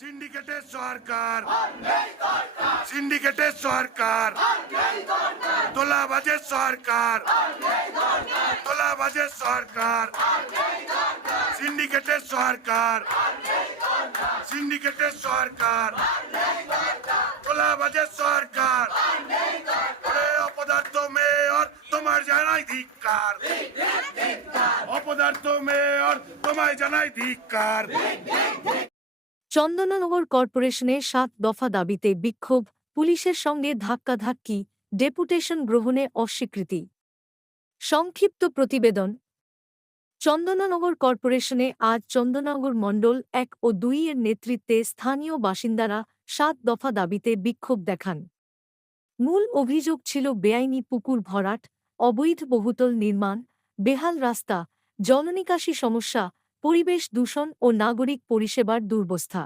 সিন্ডিকেটের সরকার। সিন্ডিকেটের সরকার। তোলাবাজের সরকার। তোলাবাজের সরকার। সিন্ডিকেটের সরকার। সিন্ডিকেটের সরকার। তোলাবাজের সরকার। অপদার্থ মেয়র, তোমার জানাই ধিক্কার। অপদার্থ মেয়র, তোমায় জানাই ধিক্কার। চন্দননগর কর্পোরেশনের সাত দফা দাবিতে বিক্ষোভ, পুলিশের সঙ্গে ধাক্কাধাক্কি, ডেপুটেশন গ্রহণে অস্বীকৃতি। সংক্ষিপ্ত প্রতিবেদন। চন্দননগর কর্পোরেশনে আজ চন্দননগর মণ্ডল এক ও দুই এর নেতৃত্বে স্থানীয় বাসিন্দারা সাত দফা দাবিতে বিক্ষোভ দেখান। মূল অভিযোগ ছিল বেআইনি পুকুর ভরাট, অবৈধ বহুতল নির্মাণ, বেহাল রাস্তা জলনিকাশি সমস্যা পরিবেশ দূষণ ও নাগরিক পরিষেবার দুর্বস্থা।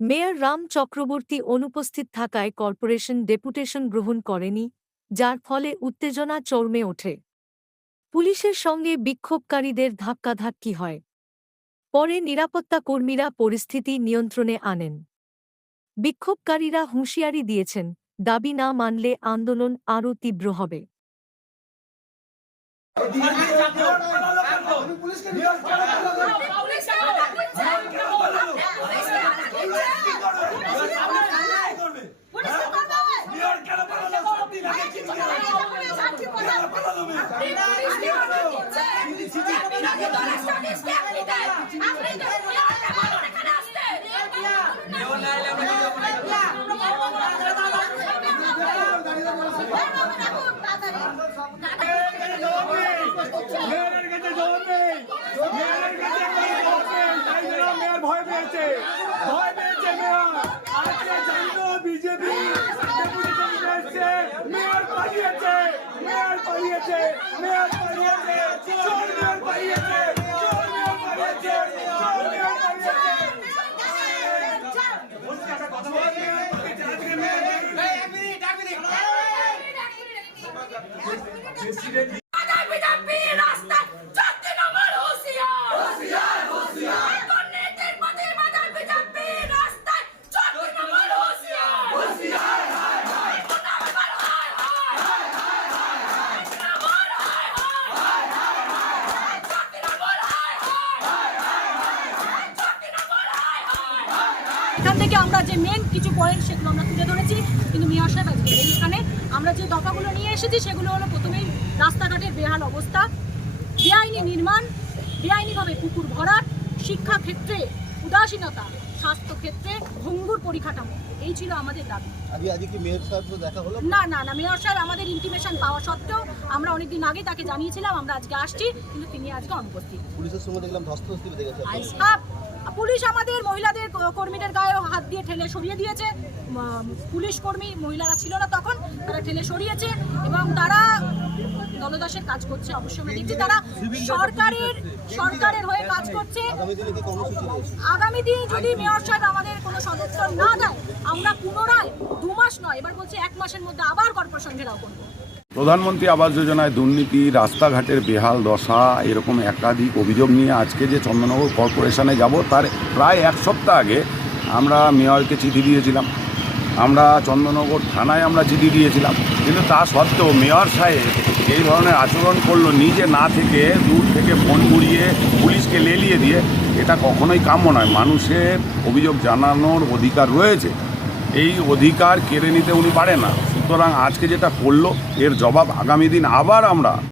মেয়র রাম চক্রবর্তী অনুপস্থিত থাকায় কর্পোরেশন ডেপুটেশন গ্রহণ করেনি, যার ফলে উত্তেজনা চর্মে ওঠে। পুলিশের সঙ্গে বিক্ষোভকারীদের ধাক্কাধাক্কি হয়। পরে নিরাপত্তা কর্মীরা পরিস্থিতি নিয়ন্ত্রণে আনেন। বিক্ষোভকারীরা হুঁশিয়ারি দিয়েছেন, দাবি না মানলে আন্দোলন আরও তীব্র হবে মেয়রের কাছে জবাব নেই মেয়রের কাছে কোনো জবাব নেই তাই জন্য মেয়র ভয় পেয়েছে। ভয় পেয়েছে বিজেপি। পালিয়েছে মেয়র পালিয়েছে মেয়র পালিয়েছে মেয়র পালিয়েছে চোর মেয়র পালিয়েছে চোর মেয়র পালিয়েছে আজকে মেয়র মাদার বিজেপি রাস্তায় চলতে নম্বর হুঁশিয়ার দুর্নীতির প্রতি মাদার বিজেপি রাস্তায় চলতে নম্বর হুঁশিয়ার এখান থেকে আমরা যে মেন কিছু পয়েন্ট সেগুলো আমরা তুলে ধরেছি কিন্তু মেয়র সাহেব আজকে এখানে আমরা যে দফাগুলো নিয়ে এসেছি সেগুলো হলো প্রথমেই রাস্তাঘাটের বেহাল অবস্থা বেআইনি নির্মাণ বেআইনিভাবে পুকুর ভরাট শিক্ষা ক্ষেত্রে উদাসীনতা স্বাস্থ্য ক্ষেত্রে ভঙ্গুর পরিকাঠামো এই ছিল আমাদের দাবি। না না না মেয়র সাহেব আমাদের ইন্টিমেশন পাওয়া সত্ত্বেও আমরা অনেকদিন আগে তাকে জানিয়েছিলাম আমরা আজকে আসছি কিন্তু তিনি আজকে অনুপস্থিত। পুলিশের সঙ্গে দেখলাম গেছে। হ্যাঁ, পুলিশ আমাদের মহিলাদের কর্মীদের গায়ে হাত দিয়ে ঠেলে সরিয়ে দিয়েছে। পুলিশ কর্মী মহিলারা ছিল না তখন, তারা ঠেলে সরিয়েছে এবং তারা দলদাসের কাজ করছে অবশ্যই আমরা দেখছি। তারা সরকারের সরকারের হয়ে কাজ করছে। আগামী দিনে যদি মেয়র সাহেব আমাদের কোনো সদস্য না দেয়, আমরা পুনরায় দু মাস নয়, এবার বলছি এক মাসের মধ্যে আবার কর্পোরেশন ঘেরাও করব। প্রধানমন্ত্রী আবাস যোজনায় দুর্নীতি, রাস্তাঘাটের বেহাল দশা, এরকম একাধিক অভিযোগ নিয়ে আজকে যে চন্দননগর কর্পোরেশনে যাব, তার প্রায় এক সপ্তাহ আগে আমরা মেয়রকে চিঠি দিয়েছিলাম। আমরা চন্দননগর থানায় আমরা চিঠি দিয়েছিলাম। কিন্তু তা সত্ত্বেও মেয়র সাহেব এই ধরনের আচরণ করল নিজে না থেকে, দূর থেকে ফোন ঘুরিয়ে, পুলিশকে লেলিয়ে দিয়ে, এটা কখনোই কাম্য নয়। মানুষের অভিযোগ জানানোর অধিকার রয়েছে। এই অধিকার কেড়ে নিতে উনি পারে না। সুতরাং আজকে যেটা করল এর জবাব আগামী দিন আবার আমরা